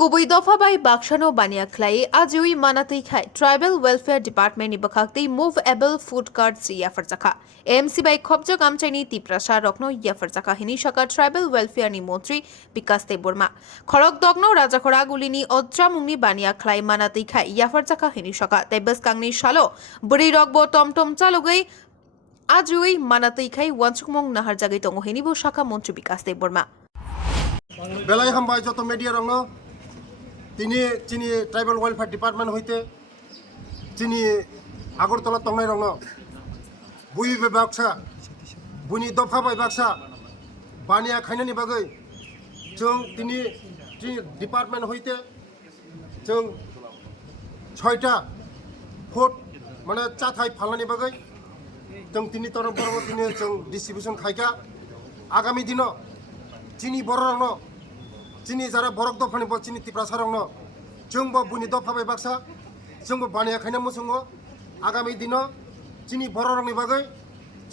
Kubui dofa bai bakshano bania khlai ajui manatei khai Tribal Welfare Department ni bakhakti movable food cards ya farjaka AMC bai khobjo gamchaini tiprasha rokno ya farjaka hini shaka Tribal Welfare ni mantri Bikas Deborma khorok dogno raja khora gulini odra mungni bania khlai manatei khai ya farjaka hini shaka tebas kangni shalo buri rokbo tomtom chalogai ajui manatei khai wansukmong nahar jagai tongo hini bo shaka mantri Bikas Deborma বেলায় হামবাই যত media রং তিনি চিনি tribal welfare department হইতে চিনি আগরতলা তংনাই রং বুই ব্যবসা বুনি দফা by ব্যবসা বানিয়া খাইনানি বাগৈ जों তিনি ডিপার্টমেন্ট হইতে जों 6টা ফুট মানে চাথাই ফালনানি বাগৈ जों তিনি তরফ বড় তিনি जों ডিস্ট্রিবিউশন খাইকা আগামী দিন চিনি বড় রং চিনি যারা বরক দফানি বল চিনি তিপ্রাসা রং जोंबो बुनि दफा बाय बाक्सा जोंबो बानाया खायना मुसुङो आगामी दिन चिनि बर' रंनि बागै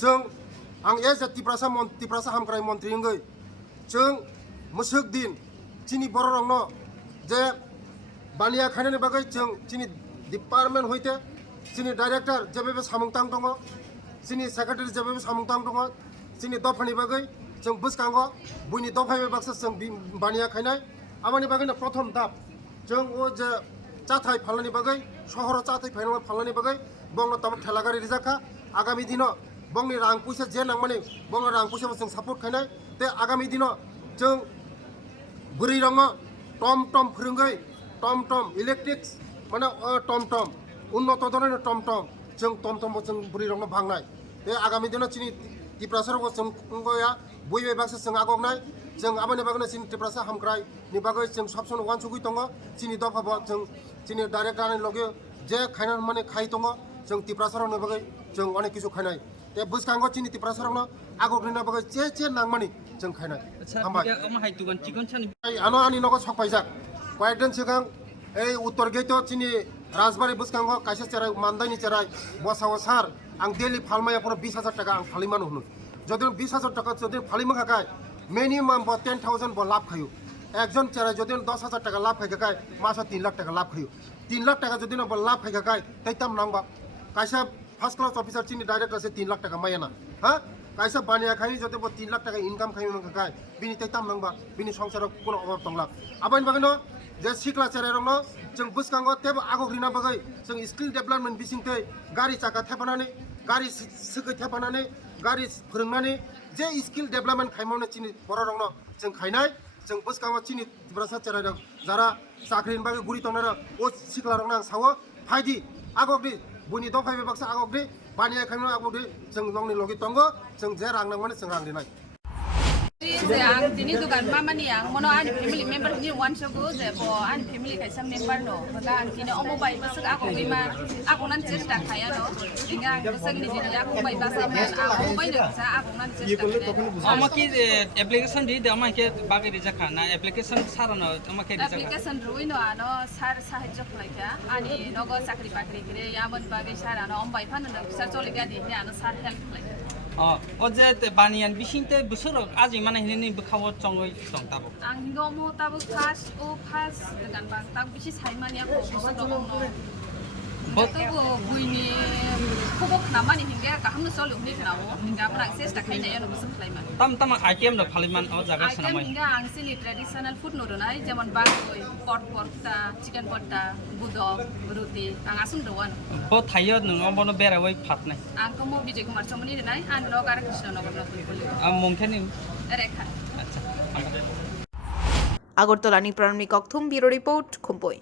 जों आं एज ए तिप्रासा हामग्राय मन्त्रि इंगै जों मुसुक दिन चिनि बर' रंनो जे बानिया खायनानि बागै जों चिनि डिपार्टमेन्ट हइते चिनि डाइरेक्टर जेबेबे सामुंतां दङ चिनि सेक्रेटारि जेबेबे सामुंतां दङ चिनि दफानि बागै जों बुसखांगो बुनि दफा बाय बाक्सा जों बानिया खायनाय आमानि बागैनो प्रथम दाब जों ओ जे चाथाय फालनानि बागै शहराव चाथाय फालनानि बागै बंनो तम ठेलागारि रिजाखा आगामी दिन बंनि रां पैसा जे नांमानि बंनो रां पैसा जों सापर्ट खायनाय ते आगामी दिन जों बुरै रङ टम टम फोरोंगै टम टम इलेक्ट्रिक्स माने टम टम उन्नत धरনের टम टम जों टम टम जों बुरै रङ भांनाय ते आगामी दिन चिनि तिप्रासारखौ जों गया बयबे बाक्सा जों आगनाय जों आबानि बागैनो चिनि तिप्रासा हामग्राय नि बागै जों सबसन वानसुगै दङ चिनि दफाबो जों चिनि डाइरेक्ट आनि लगे जे खायना माने खाय दङ जों तिप्रासारनि बागै जों अनेक किछु खायनाय ते बुसखांगो चिनि तिप्रासारनो आगग्रिना बागै जे नांमानि जों खायनाय हामबाय आनो आनि नगो सकपायजाक कয়েকদিন सिगां এই उत्तर गेट चिनि राजबारि बुसखांगो कायसा चेराय मानदायनि चेराय बसाव सार आं डेली फालमाया पुरो 20,000 টাকা आं फालिमानो हुनु যদি 20,000 টাকা যদি ফালিमा खाकाय मिनिमाम 10,000 लाभ खायो একজন চেরাই যদি 10,000 টাকা লাভ খাইকায় মাসে 3 লাখ টাকা লাভ খাयो 3 লাখ টাকা যদি লাভ খাইকায় তাইতাম নাংবা কাইসা ফার্স্ট ক্লাস অফিসার চিনি ডাইরেক্ট আছে 3 লাখ টাকা মায়ানা হ্যাঁ কাইসা বানিয়া খাই যদি 3 লাখ টাকা ইনকাম খাই খাকায় বিনি তাইতাম নাংবা বিনি সংসাराव কোনো অভাব দंला আবাইन बागैनो जे सिक्ला চেরাই रंनो जों बुसखांगो तेबो आगग्रिना बागै जों स्किल डेभलपमेन्ट बिसिंथै गारि चाका थेफानानै गारि सोगै थेफानानै गारि फोरोंनानै जे स्किल डेभलपमेन्ट खायमावनो चिनि बर' रंनो जों खायनाय जों बुसखांगो चिनि तिप्रासा चेराय जारा चाकरिनि बागै गुरि तंनारा ओ सिक्ला रंनो आं सावो फायदि आगग्रि बुनि दफाय बाक्सा आगग्रि बानिया खायमावनो आगग्रि जों नंनि लगे तंगो जों जे रां नांमाने जों रां दिनाय ang tini dugan mama ni ang mono ani family member ni one shogo je bo ani family kaisa member no maka ang kini omo bai basuk ako bima ako nan chesta khaya no inga basuk ni jini ako bai basa ako bai no sa ako nan chesta ama ki application di de ama ke bagi rijaka na application sarano ama ke rijaka application rui no ano sar sahajya khlaika ani nogo chakri bakri kire yamon bagi sar ano om bai phan no sar choliga di ni ano sar help khlaika o je banian bisinte busur aji mana hini bukhawo chongoi tong tabo ang ngomo tabo fast dengan bang tabo bisi saimani ako busur dong no betul buini kubuk nama ni hingga kaham solo ni nawo hingga perang ses tak kena ya no busur klaiman tam item no phaliman o jaga item sanamai hingga ang sini traditional food no donai যেমন bagoi pot porta chicken porta budok roti ang asung doan bo thayo nung bono berawai phatnai ang komo Vijay Kumar Somani denai an rogar Krishna Nagar mungkin rekha acha Agartala প্রারম্ভিক অক্থম bureau report খুম্পই।